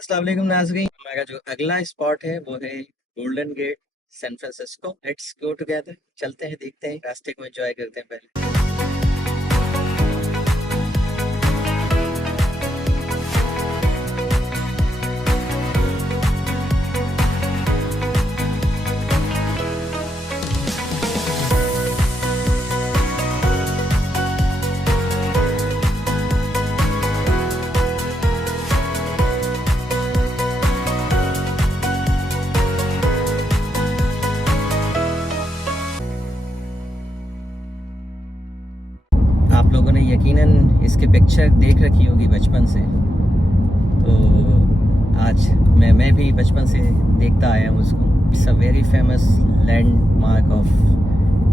अस्सलाम वालेकुम नाज़रीन। हमारा जो अगला स्पॉट है वो है golden gate San Francisco. Let's go together. चलते हैं, देखते हैं, रास्ते को एंजॉय करते हैं पहले। आप लोगों ने यकीनन इसकी पिक्चर देख रखी होगी बचपन से, तो आज मैं भी बचपन से देखता आया हूँ उसको। It's a very famous landmark of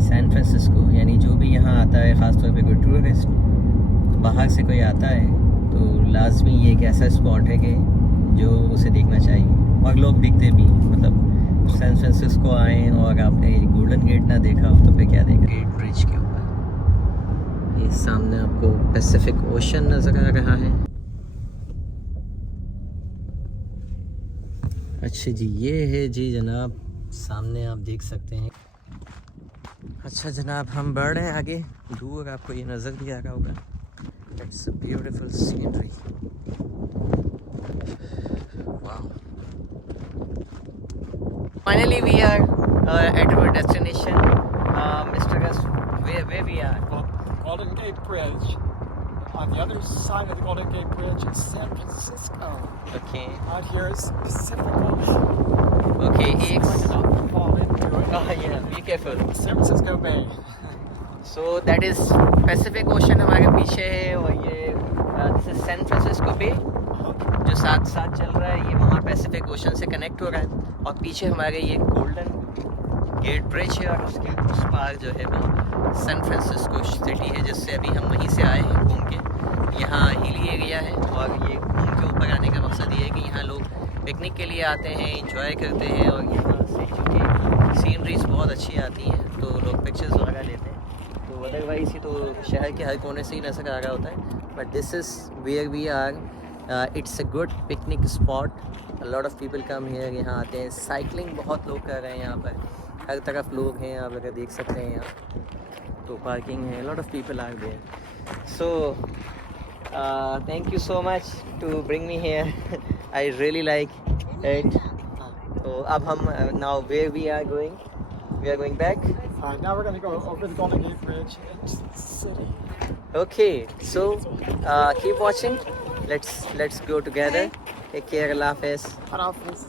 San Francisco. यानी जो भी यहाँ आता है, ख़ासतौर पे कोई टूरिस्ट बाहर से कोई आता है, तो लाजमी ये एक ऐसा स्पॉट है कि जो उसे देखना चाहिए। और लोग दिखते भी, मतलब सैन फ्रांसिस्को आए और आपने गोल्डन गेट ना देखा हो तो फिर क्या देखें। गेट ब्रिज के ऊपर ये सामने आपको पैसिफिक ओशन नज़र आ रहा है। अच्छा जी, ये है जी जनाब, सामने आप देख सकते हैं। अच्छा जनाब, हम बढ़ रहे हैं आगे। दूर आपको ये नज़र भी आ रहा होगा। It's a beautiful scenery. Wow. Finally we are at our destination. Mr. Gus, where we are? Golden Gate Bridge. On the other side of the Golden Gate Bridge is San Francisco. Okay. Out here is Pacific Ocean. Okay, Like enough to fall into it. oh yeah, be careful. San Francisco Bay. So that is Pacific Ocean हमारे पीछे है, और ये this is San Francisco Bay जो साथ साथ चल रहा है। ये वहाँ पैसिफिक ओशन से कनेक्ट हो रहा है, और पीछे हमारे ये गोल्डन गेट ब्रिज है, और उसके उस पार जो है वो सैन फ्रांसिस्को सिटी है, जिससे अभी हम वहीं से आए हैं घूम के। यहाँ हिली एरिया है, और ये घूम के ऊपर आने का मकसद ये है कि यहाँ लोग पिकनिक के लिए आते हैं, इंजॉय करते हैं, और यहाँ से चूँकि सीनरीज बहुत अच्छी आती हैं तो लोग पिक्चर्स वगैरह लेते हैं। तो अदरवाइज़ ही तो शहर के हर कोने से ही नज़र आ रहा होता है, but this is where we are. It's a good picnic spot. Lot of people come here. यहाँ आते हैं, साइकिलिंग बहुत लोग कर रहे हैं यहाँ पर, हर तरफ लोग हैं, आप अगर देख सकते हैं यहाँ तो पार्किंग है। Lot of people are there. So thank you so much to bring me here. I really like it. तो अब हम now where we are going back. Now we're going to go over the Golden Gate Bridge into the city. Okay, so keep watching. Let's go together. Take care. Allah Hafiz. Cut off this.